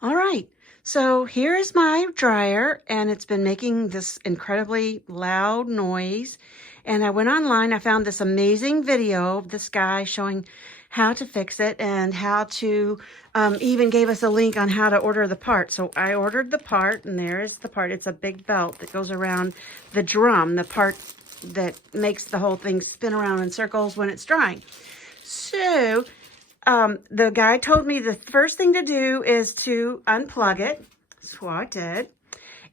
All right, so here is my dryer, and it's been making this incredibly loud noise. And I went online, I found this amazing video of this guy showing how to fix it and how to, even gave us a link on how to order the part. So I ordered the part, and there is the part. It's a big belt that goes around the drum, the part that makes the whole thing spin around in circles when it's drying. So the guy told me the first thing to do is to unplug it. That's what I did.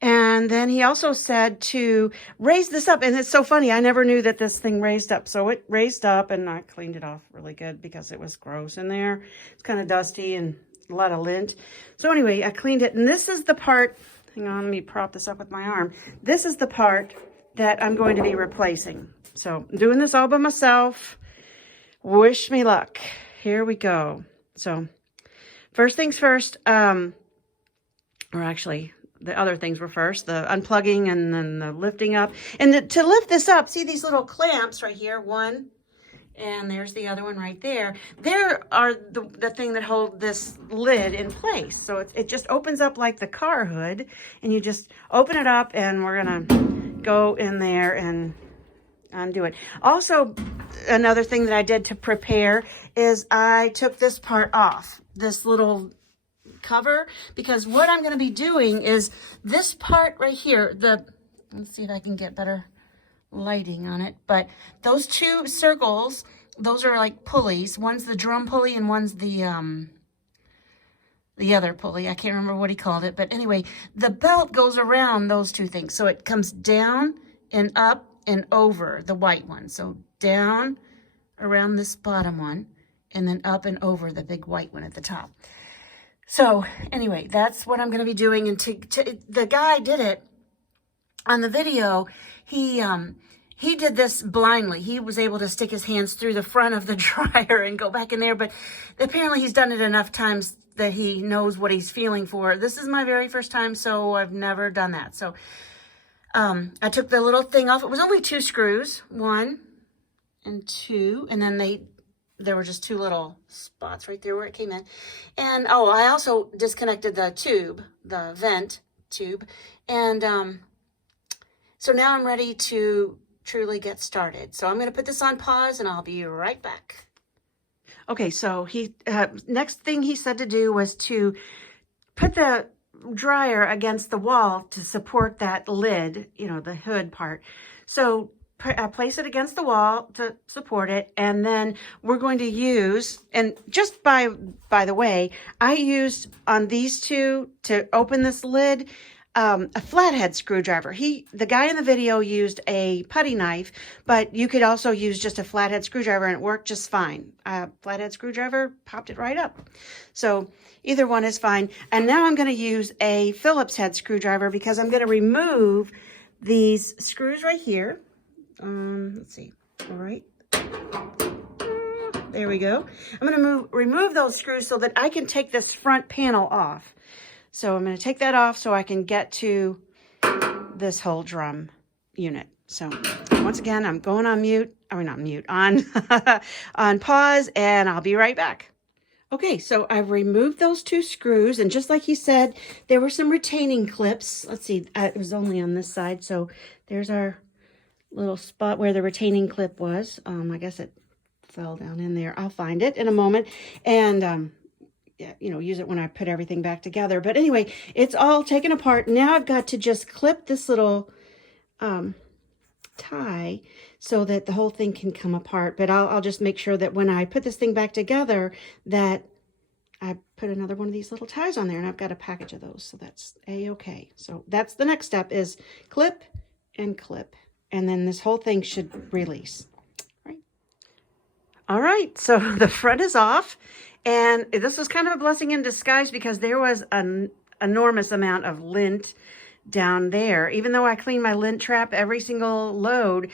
And then he also said to raise this up. And it's so funny. I never knew that this thing raised up. So it raised up, and I cleaned it off really good because it was gross in there. It's kind of dusty and a lot of lint. So anyway, I cleaned it. And this is the part. Hang on, let me prop this up with my arm. This is the part that I'm going to be replacing. So I'm doing this all by myself. Wish me luck. Here we go. So first things first, or actually the other things were first, the unplugging and then the lifting up. And to lift this up, see these little clamps right here, one, and there's the other one right there. There are the thing that hold this lid in place. So it just opens up like the car hood, and you just open it up, and we're gonna go in there and undo it. Also, another thing that I did to prepare is I took this part off, this little cover, because what I'm going to be doing is this part right here, let's see if I can get better lighting on it, but those two circles, those are like pulleys. One's the drum pulley and one's the other pulley. I can't remember what he called it, but anyway, the belt goes around those two things. So it comes down and up and over the white one. So down around this bottom one, and then up and over the big white one at the top. So anyway, that's what I'm going to be doing. And the guy did it on the video. He did this blindly. He was able to stick his hands through the front of the dryer and go back in there. But apparently he's done it enough times that he knows what he's feeling for. This is my very first time, so I've never done that. So I took the little thing off. It was only 2 screws, 1 and 2, and then there were just 2 little spots right there where it came in. And oh, I also disconnected the tube, the vent tube. And so now I'm ready to truly get started. So I'm going to put this on pause, and I'll be right back. Okay, so next thing he said to do was to put the dryer against the wall to support that lid, the hood part. So place it against the wall to support it, and then we're going to use, and just by the way, I used on these two to open this lid a flathead screwdriver. The guy in the video used a putty knife, but you could also use just a flathead screwdriver, and it worked just fine. Flathead screwdriver popped it right up. So either one is fine. And now I'm going to use a Phillips head screwdriver because I'm going to remove these screws right here. Let's see. All right. There we go. I'm going to remove those screws so that I can take this front panel off. So I'm going to take that off so I can get to this whole drum unit. So once again, I'm going on mute. I mean, not mute, on, on pause, and I'll be right back. Okay, so I've removed those 2 screws, and just like he said, there were some retaining clips. Let's see, it was only on this side, so there's our little spot where the retaining clip was. I guess it fell down in there. I'll find it in a moment, and use it when I put everything back together. But anyway, it's all taken apart. Now I've got to just clip this little tie so that the whole thing can come apart. But I'll just make sure that when I put this thing back together that I put another one of these little ties on there, and I've got a package of those, so that's a-okay. So that's the next step, is clip and clip, and then this whole thing should release. All right, so the front is off, and this was kind of a blessing in disguise because there was an enormous amount of lint down there. Even though I clean my lint trap every single load,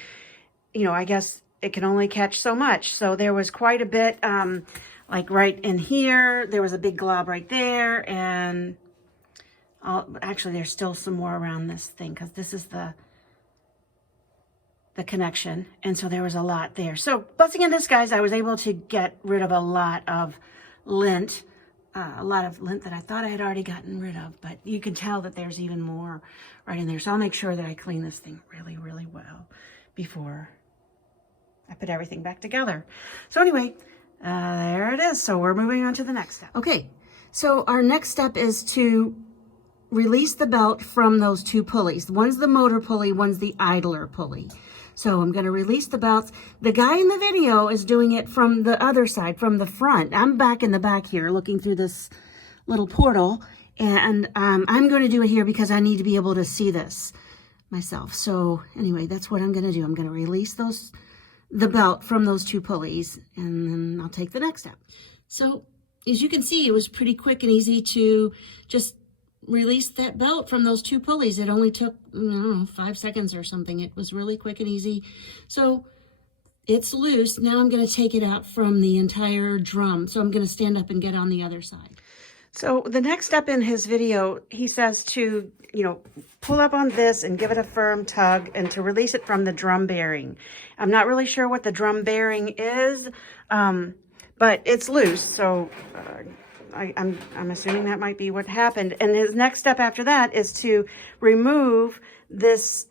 I guess it can only catch so much. So there was quite a bit, like right in here, there was a big glob right there, and actually there's still some more around this thing because this is the connection, and so there was a lot there. So blessing in disguise, I was able to get rid of a lot of lint a lot of lint that I thought I had already gotten rid of, but you can tell that there's even more right in there. So I'll make sure that I clean this thing really, really well before I put everything back together. So anyway, there it is. So we're moving on to the next step. Okay, so our next step is to release the belt from those two pulleys. One's the motor pulley, one's the idler pulley. So I'm going to release the belts. The guy in the video is doing it from the other side, from the front. I'm back in the back here looking through this little portal. And I'm going to do it here because I need to be able to see this myself. So anyway, that's what I'm going to do. I'm going to release the belt from those two pulleys, and then I'll take the next step. So as you can see, it was pretty quick and easy to just release that belt from those two pulleys. It only took, I don't know, 5 seconds or something. It was really quick and easy. So it's loose. Now I'm going to take it out from the entire drum. So I'm going to stand up and get on the other side. So the next step in his video, he says to, pull up on this and give it a firm tug and to release it from the drum bearing. I'm not really sure what the drum bearing is, but it's loose. So I'm assuming that might be what happened. And his next step after that is to remove this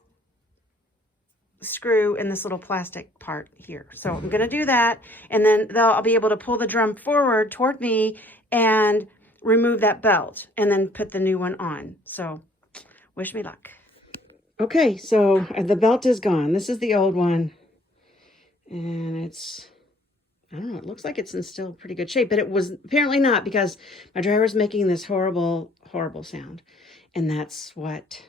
screw in this little plastic part here. So I'm going to do that, and then I'll be able to pull the drum forward toward me and remove that belt and then put the new one on. So wish me luck. Okay, so the belt is gone. This is the old one, and it's, I don't know, it looks like it's in still pretty good shape, but it was apparently not, because my dryer was making this horrible, horrible sound. And that's what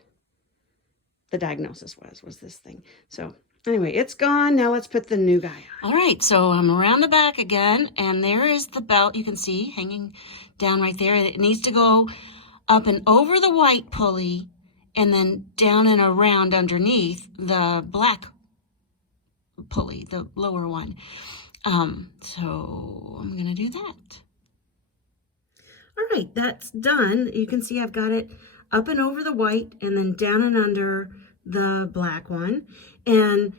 the diagnosis was this thing. So anyway, it's gone. Now let's put the new guy on. All right, so I'm around the back again, and there is the belt you can see hanging down right there. It needs to go up and over the white pulley and then down and around underneath the black pulley, the lower one. So I'm going to do that. All right, that's done. You can see I've got it up and over the white and then down and under the black one. And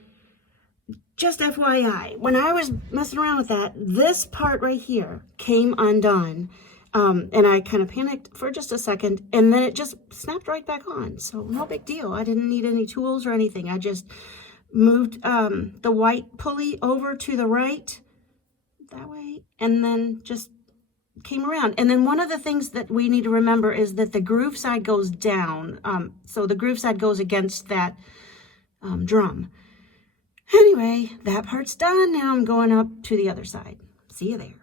just FYI, when I was messing around with that, this part right here came undone. And I kind of panicked for just a second, and then it just snapped right back on. So no big deal. I didn't need any tools or anything. I just moved the white pulley over to the right that way, and then just came around. And then one of the things that we need to remember is that the groove side goes down. So the groove side goes against that drum. Anyway, that part's done. Now I'm going up to the other side. See you there.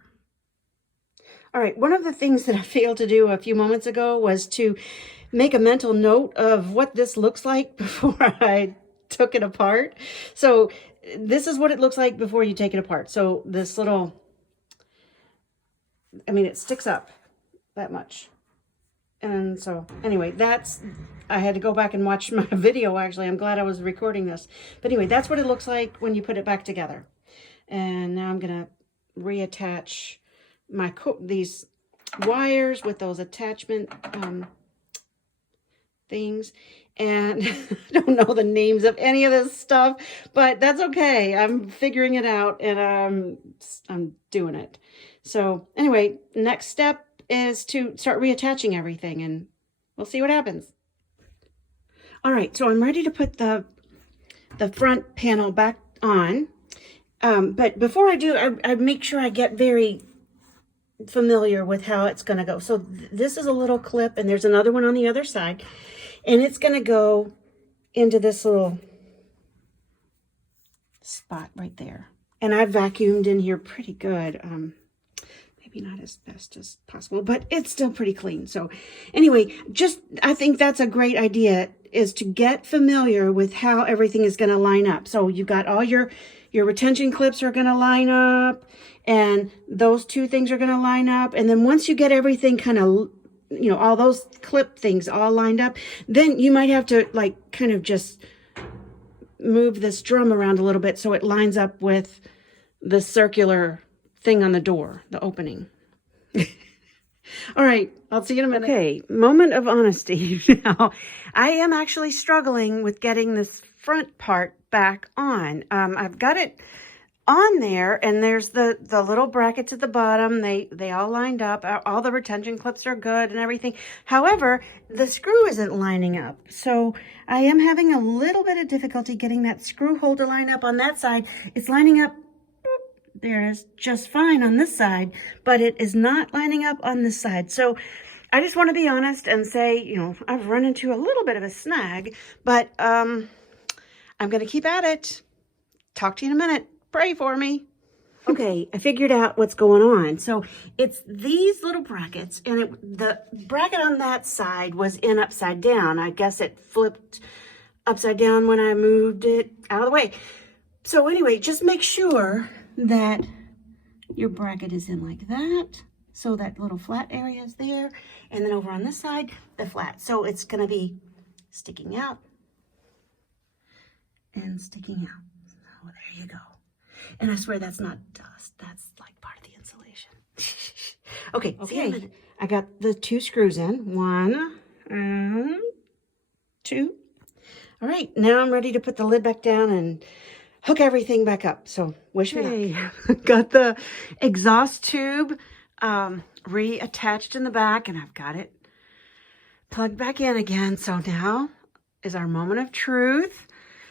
All right, one of the things that I failed to do a few moments ago was to make a mental note of what this looks like before I took it apart. So this is what it looks like before you take it apart. So this little, it sticks up that much. And so anyway, I had to go back and watch my video, actually. I'm glad I was recording this. But anyway, that's what it looks like when you put it back together. And now I'm going to reattach these wires with those attachment things. And I don't know the names of any of this stuff, but that's okay. I'm figuring it out, and I'm doing it. So anyway, next step is to start reattaching everything, and we'll see what happens. All right, so I'm ready to put the front panel back on. But before I do, I make sure I get very familiar with how it's going to go. So this is a little clip, and there's another one on the other side. And it's going to go into this little spot right there. And I vacuumed in here pretty good. Maybe not as best as possible, but it's still pretty clean. So anyway, I think that's a great idea, is to get familiar with how everything is going to line up. So you've got all your retention clips are going to line up, and those two things are going to line up. And then once you get everything kind of, all those clip things all lined up, then you might have to kind of just move this drum around a little bit so it lines up with the circular thing on the door, the opening. All right, I'll see you in a minute. Okay, moment of honesty. Now, I am actually struggling with getting this front part back on. I've got it on there, and there's the little brackets at the bottom. They all lined up. All the retention clips are good and everything. However, the screw isn't lining up. So I am having a little bit of difficulty getting that screw hole to line up on that side. It's lining up, boop, there it is, just fine on this side, but it is not lining up on this side. So I just want to be honest and say, you know, I've run into a little bit of a snag, but I'm going to keep at it. Talk to you in a minute. Pray for me. Okay, I figured out what's going on. So it's these little brackets, and the bracket on that side was in upside down. I guess it flipped upside down when I moved it out of the way. So anyway, just make sure that your bracket is in like that. So that little flat area is there. And then over on this side, the flat. So it's going to be sticking out and sticking out. So there you go. And I swear that's not dust. That's like part of the insulation. Okay. I got the 2 screws in. 1 and 2. All right. Now I'm ready to put the lid back down and hook everything back up. So wish me luck. Got the exhaust tube reattached in the back, and I've got it plugged back in again. So now is our moment of truth.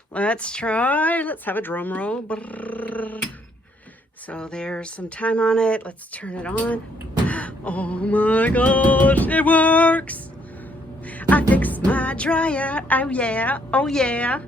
Let's have a drum roll. Brrr. So there's some time on it. Let's turn it on. Oh my gosh, it works. I fixed my dryer. Oh yeah, oh yeah.